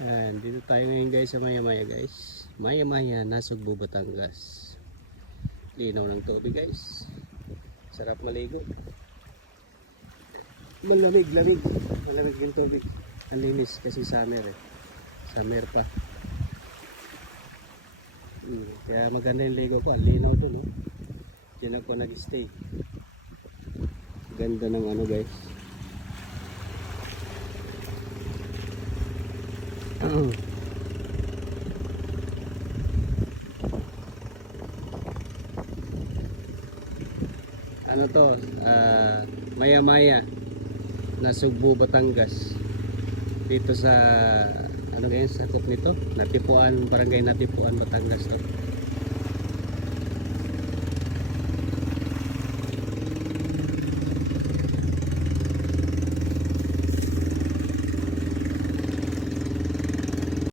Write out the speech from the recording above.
Dito tayo ngayon guys sa Maya-Maya guys. Maya-Maya, Nasugbu, Batangas. Linaw ng tubig guys. Sarap maligo. Malamig-lamig. Malamig yung tubig. Ang linis kasi summer eh. Summer pa. Kaya maganda yung ligo ko. Ang linaw dun oh. Diyan ako nag-stay. Ganda ng ano guys. Ano to? Maya-Maya, Nasugbu, Batangas. Dito sa ano guys, sakop nito, Natipuan, Barangay Natipuan, Batangas to.